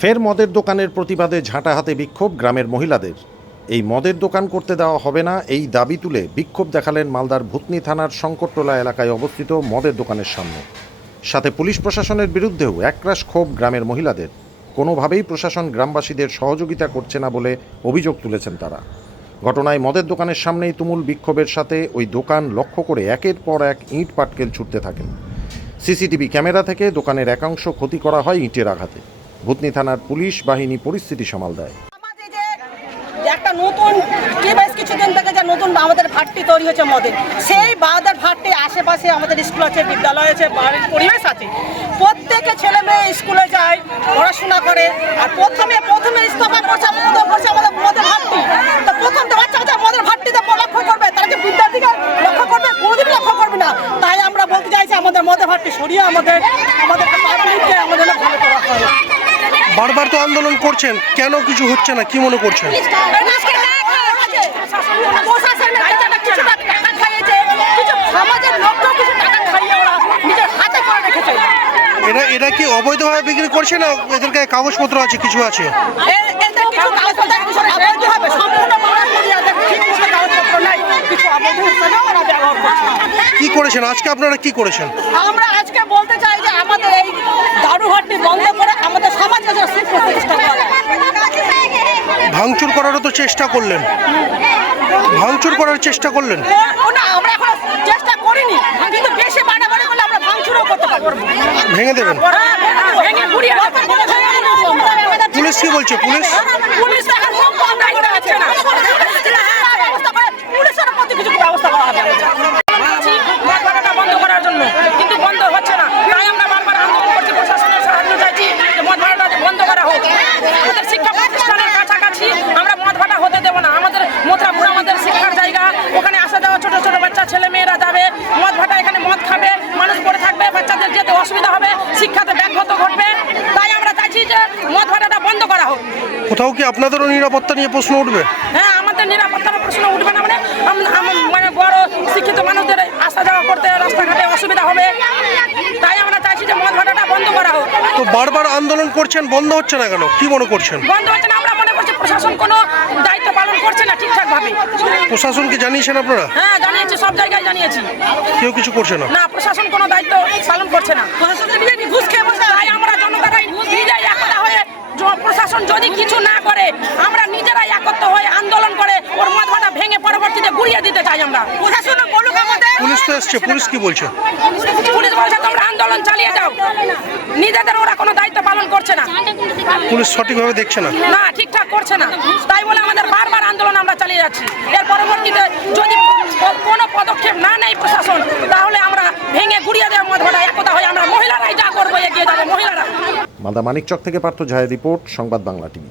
ফের মদের দোকানের প্রতিবাদে ঝাঁটা হাতে বিক্ষোভ গ্রামের মহিলাদের। এই মদের দোকান করতে দেওয়া হবে না, এই দাবি তুলে বিক্ষোভ দেখালেন মালদার ভূতনি থানার শঙ্করটোলা এলাকায় অবস্থিত মদের দোকানের সামনে। সাথে পুলিশ প্রশাসনের বিরুদ্ধেও একরাশ ক্ষোভ গ্রামের মহিলাদের। কোনোভাবেই প্রশাসন গ্রামবাসীদের সহযোগিতা করছে না বলে অভিযোগ তুলেছেন তারা। ঘটনায় মদের দোকানের সামনেই তুমুল বিক্ষোভের সাথে ওই দোকান লক্ষ্য করে একের পর এক ইঁট পাটকেল ছুটতে থাকেন। সিসিটিভি ক্যামেরা থেকে দোকানের একাংশ ক্ষতি করা হয় ইটের আঘাতে। ভূতনি থানার পুলিশ বাহিনী পরিস্থিতি সামাল দেয়। একটা নতুন বেশ কিছুদিন থেকে যে নতুন আমাদের ভাট্টি তৈরি হয়েছে মদের, সেই বাদের ভাট্টি আশেপাশে আমাদের স্কুল আছে, বিদ্যালয় আছে, বাড়ির পরিবেশ আছে। প্রত্যেকে ছেলে মেয়ে স্কুলে যায়, পড়াশোনা করে, আর প্রথমে প্রথমে ইস্তফা করছে আমাদের করছে আমাদের মদের ভাট্টি। তো প্রথম তো বাচ্চা বাচ্চা মদের ভাট্টিতে লক্ষ্য করবে, তারা কি বিদ্যার্থীকে লক্ষ্য করবে? কোনোদিন লক্ষ্য করবে না। তাই আমরা বলতে চাইছি আমাদের মদের ভাট্টি সরিয়ে আমাদের আমাদের পাবলিককে আমাদের ভালো করা হয়। বারবার তো আন্দোলন করছেন, কেন কিছু হচ্ছে না কি মনে করছেন। এরা এরা কি অবৈধভাবে বিক্রি করছে না এদের গায়ে কাগজপত্র আছে, কিছু আছে। কি করেছেন আজকে আপনারা কি করেছেন আমরা আজকে বলতে চাই যে আমাদের এই দারুঘাটটি বন্ধ করে আমাদের সমাজে যে শিল্প প্রতিষ্ঠা করা যায়। ভাঙচুর করারও তো চেষ্টা করলেন। ভাঙচুর করার চেষ্টা করলেন। আমরা এখন চেষ্টা করিনি কিন্তু বেশি বাড়াবাড়ি করলে আমরা ভাঙচুরও করতে পারব ভেঙে দেবেন। পুলিশ কি বলছে? পুলিশ এখন সব বন্ধ করে আছে না ব্যবস্থা করে পুলিশের প্রতি কিছু ব্যবস্থা করা হবে বলছি মদ ভাড়াটা বন্ধ করার জন্য কিন্তু বন্ধ হচ্ছে না তাই আমরা বারবার আন্দোলন করছি প্রশাসনের সাহায্য চাইছি যে মদ ভাড়াটা বন্ধ করা হোক আমাদের শিক্ষা প্রতিষ্ঠানের কাছাকাছি আমরা মদ ভাড়া হতে দেবো না আমাদের মথুরাপুর আমাদের শিক্ষার জায়গা ওখানে আসা যাওয়া ছোট ছোট বাচ্চা ছেলে মেয়েরা যাবে মদ ভাটা এখানে মদ খাবে মানুষ পড়ে থাকবে বাচ্চাদের যেতে অসুবিধা হবে শিক্ষাতে ব্যাঘাত ঘটবে তাই আমরা চাইছি যে মদ ভাটাটা বন্ধ করা হোক। কোথাও কি আপনাদেরও নিরাপত্তা নিয়ে প্রশ্ন উঠবে? হ্যাঁ আমাদের নিরাপত্তার প্রশ্ন উঠবে না মানে মানে বড় শিক্ষিত মানুষদের আসা যাওয়া করতে রাস্তাঘাটে অসুবিধা হবে। তাই আমরা চাইছি যে মদ ভাটাটা বন্ধ করা হোক। তো বারবার আন্দোলন করছেন বন্ধ হচ্ছে না কেন? কি মনে করছেন? বন্ধ হচ্ছে না আমরা মনে করছি প্রশাসন কোনো দায়িত্ব পালন করছে না ঠিকঠাক ভাবে প্রশাসনকে জানিয়েছেন আপনারা? হ্যাঁ জানিয়েছি সব জায়গায় জানিয়েছি। কেউ কিছু করছে না? না প্রশাসন কোনো দায়িত্ব পালন করছে না। প্রশাসন ঘুষ খেয়ে বসে। তাই আমরা জনতারাই নিজেরাই একতা হয়ে জ- প্রশাসন যদি কিছু না করে আমরা নিজেরাই একত্র হয়ে আন্দোলন করে ওর মদ ভাটা ভেঙে পরবর্তীতে গুড়িয়ে দিতে চাই আমরা। প্রশাসন বলুক আমাদের। পুলিশ তো এসছে পুলিশ কি বলছে? পুলিশ বলছে তোমরা আন্দোলন চালিয়ে যাও। নিজেদের ওরা কোনো দায়িত্ব পালন করছে না। পুলিশ সঠিকভাবে দেখছে না? না ঠিকঠাক করছে না। তাই বলে আমাদের বারবার আন্দোলন আমরা চালিয়ে যাচ্ছি। এর পরবর্তীতে যদি কোনো পদক্ষেপ না নেয় প্রশাসন তাহলে আমরা ভেঙে গুড়িয়ে দেওয়ার মত ভাটা একতা হয়ে আমরা মহিলারাই যা করব এগিয়ে যাব মহিলারা মালদা মানিকচক থেকে পার্থ ঝায় রিপোর্ট সংবাদ বাংলা টিভি।